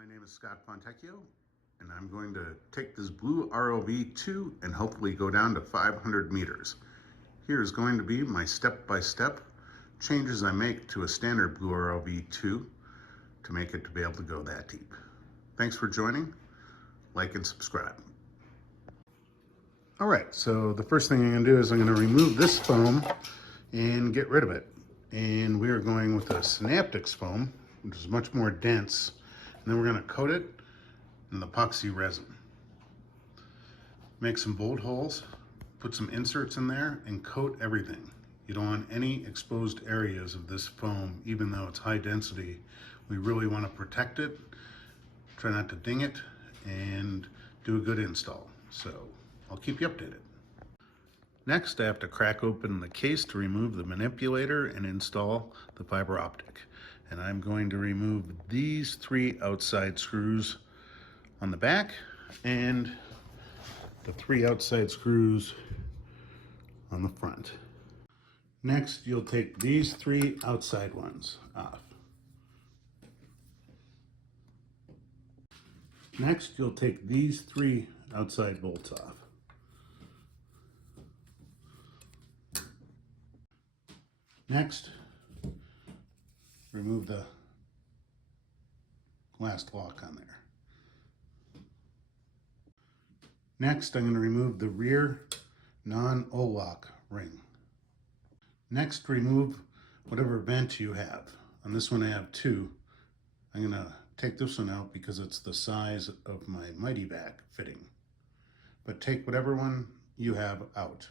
My name is Scott Fontecchio, and I'm going to take this Bluerov2 and hopefully go down to 500 meters. Here's going to be my step-by-step changes I make to a standard Bluerov2 to make it to be able to go that deep. Thanks for joining. Like and subscribe. All right, so the first thing I'm going to do is I'm going to remove this foam and get rid of it. And we are going with a Synaptics foam, which is much more dense. And then we're going to coat it in epoxy resin. Make some bolt holes, put some inserts in there, and coat everything. You don't want any exposed areas of this foam, even though it's high density. We really want to protect it, try not to ding it, and do a good install. So I'll keep you updated. Next, I have to crack open the case to remove the manipulator and install the fiber optic. And I'm going to remove these 3 outside screws on the back and the 3 outside screws on the front. Next, you'll take these 3 outside ones off. Next, you'll take these 3 outside bolts off. Next, remove the last lock on there. Next, I'm going to remove the rear non-O-lock ring. Next, remove whatever vent you have. On this one I have 2. I'm going to take this one out because it's the size of my Mighty Vac fitting. But take whatever one you have out.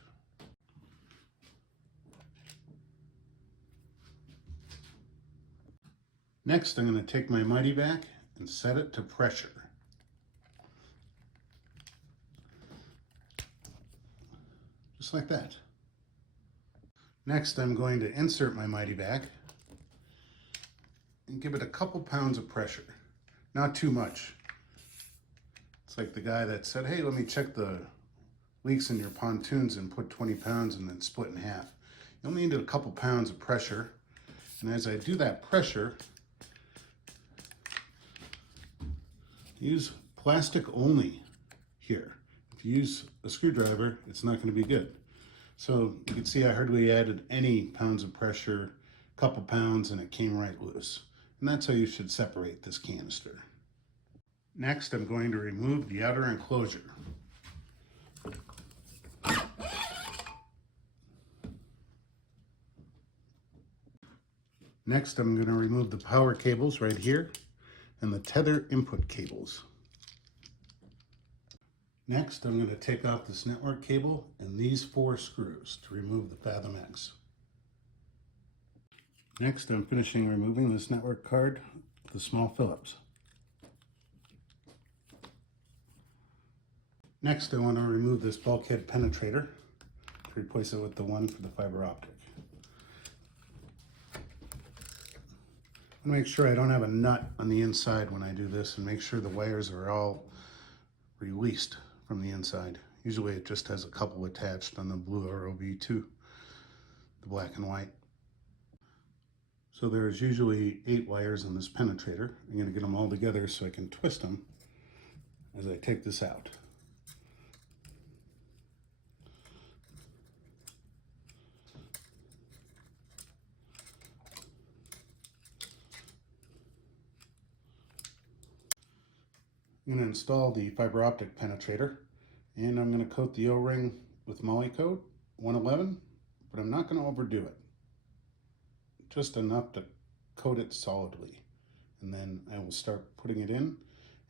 Next, I'm going to take my Mighty Vac and set it to pressure. Just like that. Next, I'm going to insert my Mighty Vac and give it a couple pounds of pressure. Not too much. It's like the guy that said, hey, let me check the leaks in your pontoons and put 20 pounds and then split in half. You'll need a couple pounds of pressure. And as I do that pressure, use plastic only here. If you use a screwdriver, it's not going to be good. So you can see I hardly added any pounds of pressure, a couple pounds, and it came right loose. And that's how you should separate this canister. Next, I'm going to remove the outer enclosure. Next, I'm going to remove the power cables right here and the tether input cables. Next, I'm going to take off this network cable and these 4 screws to remove the Fathom X. Next, I'm finishing removing this network card with the small Phillips. Next, I want to remove this bulkhead penetrator to replace it with the one for the fiber optic. I want to make sure I don't have a nut on the inside when I do this, and make sure the wires are all released from the inside. Usually it just has a couple attached on the Bluerov2, the black and white. So there's usually 8 wires on this penetrator. I'm going to get them all together so I can twist them as I take this out. I'm going to install the fiber optic penetrator, and I'm going to coat the O-ring with Moly Coat 111, but I'm not going to overdo it. Just enough to coat it solidly. And then I will start putting it in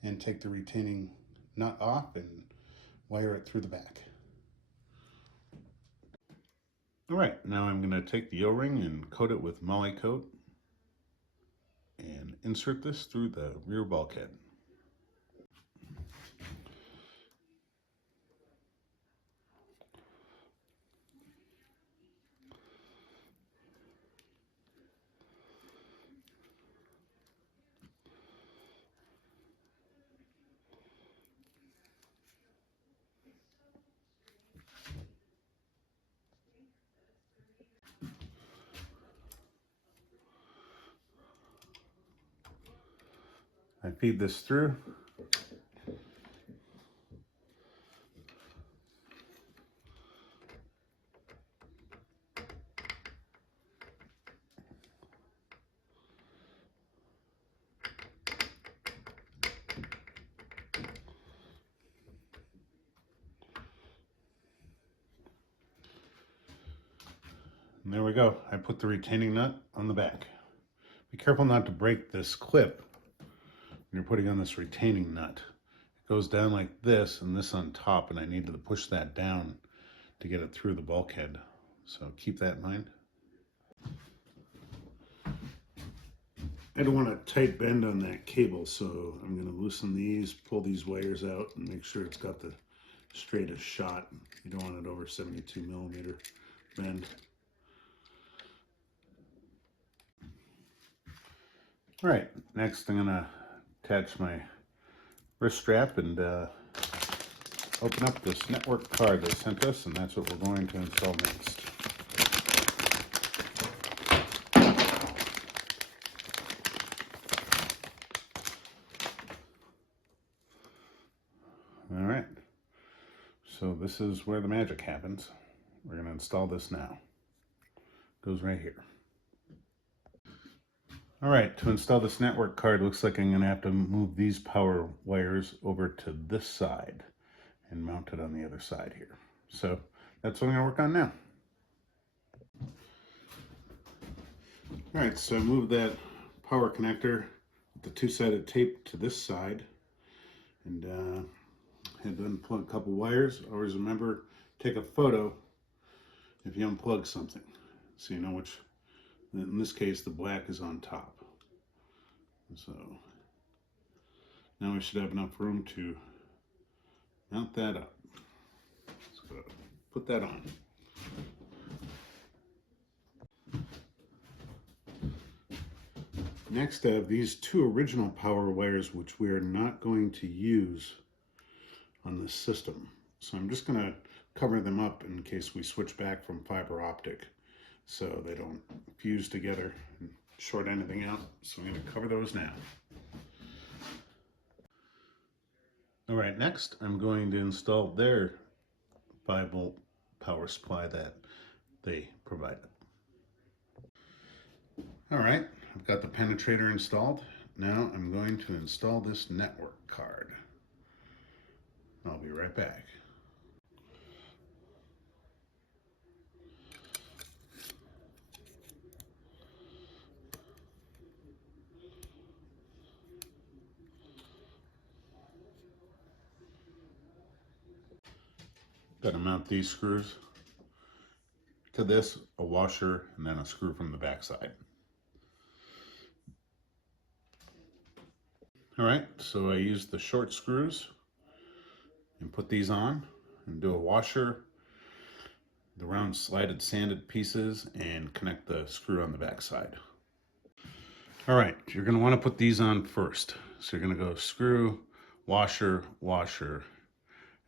and take the retaining nut off and wire it through the back. All right, now I'm going to take the O-ring and coat it with Moly Coat and insert this through the rear bulkhead. I feed this through. And there we go. I put the retaining nut on the back. Be careful not to break this clip when you're putting on this retaining nut. It goes down like this and this on top, and I needed to push that down to get it through the bulkhead. So keep that in mind. I don't want a tight bend on that cable, so I'm going to loosen these, pull these wires out, and make sure it's got the straightest shot. You don't want it over 72 millimeter bend. All right, next I'm going to attach my wrist strap and open up this network card they sent us, and that's what we're going to install next. All right, so this is where the magic happens. We're going to install this now. It goes right here. All right, to install this network card, looks like I'm going to have to move these power wires over to this side and mount it on the other side here. So that's what I'm going to work on now. All right, so I moved that power connector with the two-sided tape to this side, and had to unplug a couple wires. Always remember, take a photo if you unplug something, so you know which. In this case, the black is on top. So now we should have enough room to mount that up. So put that on. Next, I have these two original power wires, which we are not going to use on this system. So I'm just going to cover them up in case we switch back from fiber optic, so they don't fuse together and short anything out. So I'm going to cover those now. All right, next I'm going to install their 5-volt power supply that they provided. All right, I've got the penetrator installed. Now I'm going to install this network card. I'll be right back. Got to mount these screws to this, a washer, and then a screw from the back side. All right, so I used the short screws and put these on and do a washer, the round slided sanded pieces, and connect the screw on the back side. All right, you're going to want to put these on first. So you're going to go screw, washer, washer,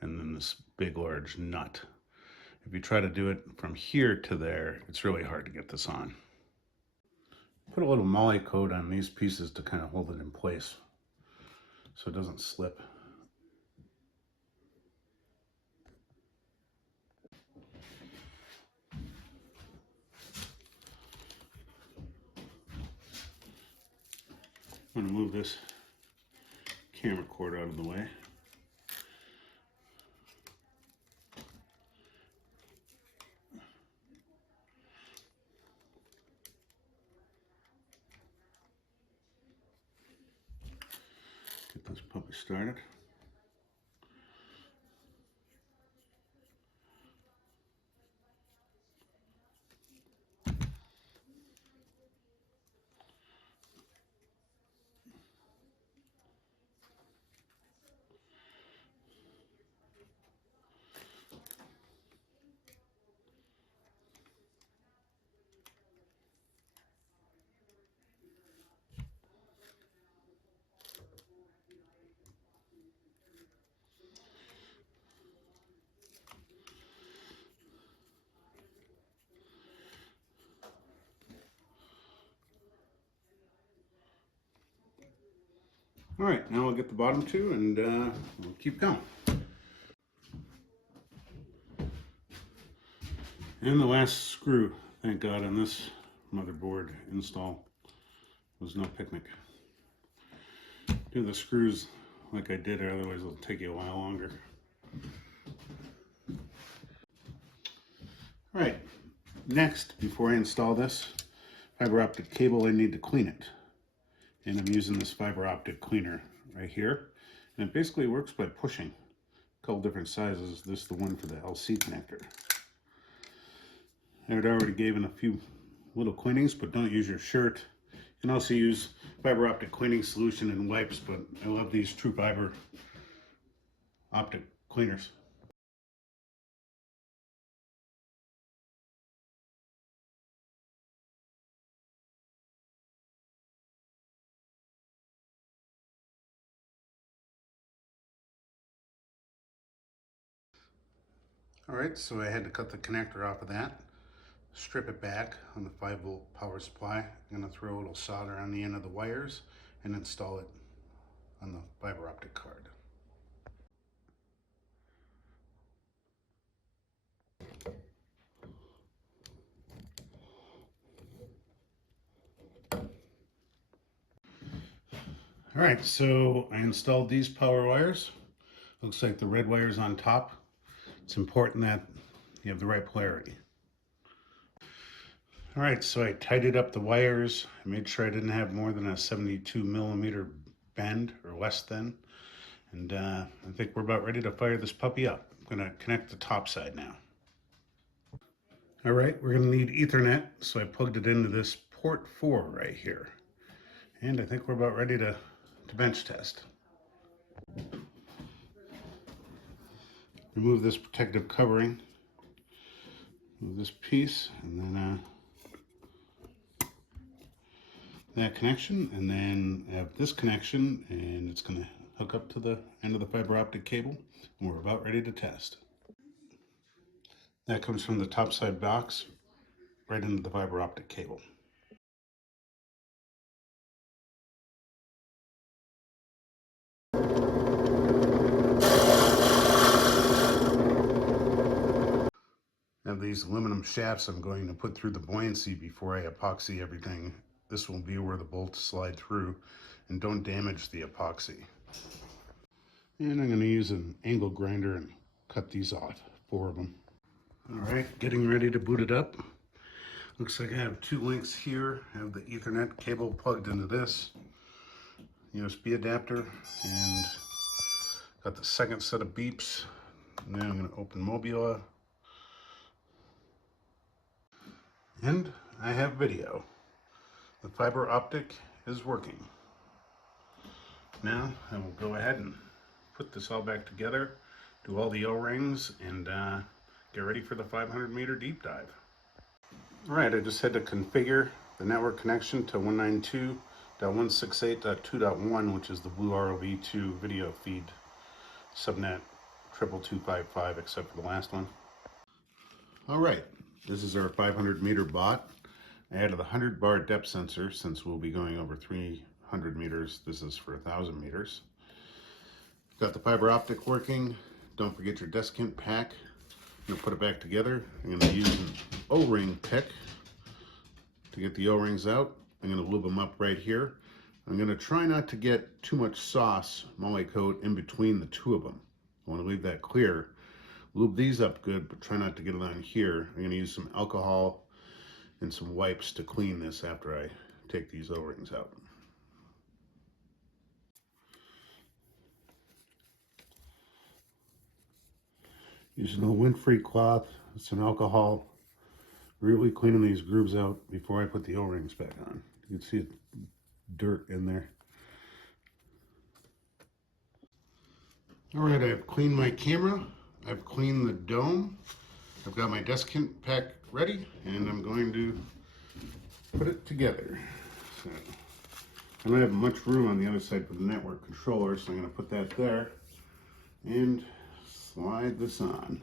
and then this big large nut. If you try to do it from here to there, it's really hard to get this on. Put a little moly coat on these pieces to kind of hold it in place so it doesn't slip. I'm going to move this camera cord out of the way. Get this puppy started. All right, now I'll get the bottom two and we'll keep going. And the last screw, thank God, on this motherboard install was no picnic. Do the screws like I did, otherwise it'll take you a while longer. All right, next, before I install this fiber optic cable, I need to clean it. And I'm using this fiber optic cleaner right here. And it basically works by pushing a couple different sizes. This is the one for the LC connector. I had already given a few little cleanings, but don't use your shirt. You can also use fiber optic cleaning solution and wipes, but I love these true fiber optic cleaners. All right, so I had to cut the connector off of that, strip it back on the 5-volt power supply. I'm going to throw a little solder on the end of the wires and install it on the fiber optic card. All right, so I installed these power wires. Looks like the red wire's on top. It's important that you have the right polarity. All right, so I tidied up the wires. I made sure I didn't have more than a 72 millimeter bend or less than. And I think we're about ready to fire this puppy up. I'm gonna connect the top side now. All right, we're gonna need Ethernet. So I plugged it into this port 4 right here. And I think we're about ready to bench test. Remove this protective covering. Move this piece and then that connection, and then I have this connection, and it's going to hook up to the end of the fiber optic cable, and we're about ready to test. That comes from the top side box right into the fiber optic cable. Now these aluminum shafts I'm going to put through the buoyancy before I epoxy everything. This will be where the bolts slide through, and don't damage the epoxy. And I'm going to use an angle grinder and cut these off, 4 of them. All right, getting ready to boot it up. Looks like I have 2 links here. I have the Ethernet cable plugged into this USB adapter, and got the second set of beeps. Now I'm going to open Mobula, and I have video. The fiber optic is working. Now I will go ahead and put this all back together, do all the O-rings, and get ready for the 500-meter deep dive. All right, I just had to configure the network connection to 192.168.2.1, which is the Bluerov2 video feed subnet 22255, except for the last one. All right, this is our 500-meter bot. I added a 100-bar depth sensor since we'll be going over 300 meters. This is for 1,000 meters. Got the fiber optic working. Don't forget your desiccant pack. I'm gonna put it back together. I'm gonna use an O-ring pick to get the O-rings out. I'm gonna lube them up right here. I'm gonna try not to get too much sauce, moly coat, in between the 2 of them. I wanna leave that clear. Lube these up good, but try not to get it on here. I'm gonna use some alcohol and some wipes to clean this after I take these O-rings out. Using a lint-free cloth, some alcohol, really cleaning these grooves out before I put the O-rings back on. You can see dirt in there. All right, I've cleaned my camera. I've cleaned the dome. I've got my desiccant pack ready, and I'm going to put it together. So, I don't have much room on the other side for the network controller, so I'm going to put that there and slide this on.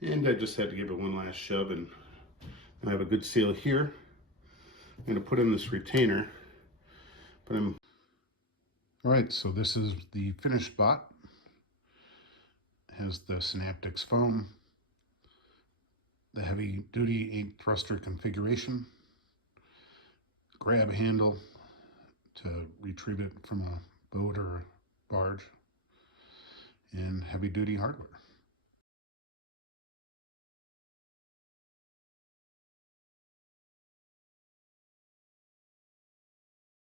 And I just had to give it one last shove, and I have a good seal here. I'm going to put in this retainer, but all right, so this is the finished bot. It has the Synaptics foam, the heavy duty 8 thruster configuration, grab handle to retrieve it from a boat or a barge, and heavy duty hardware.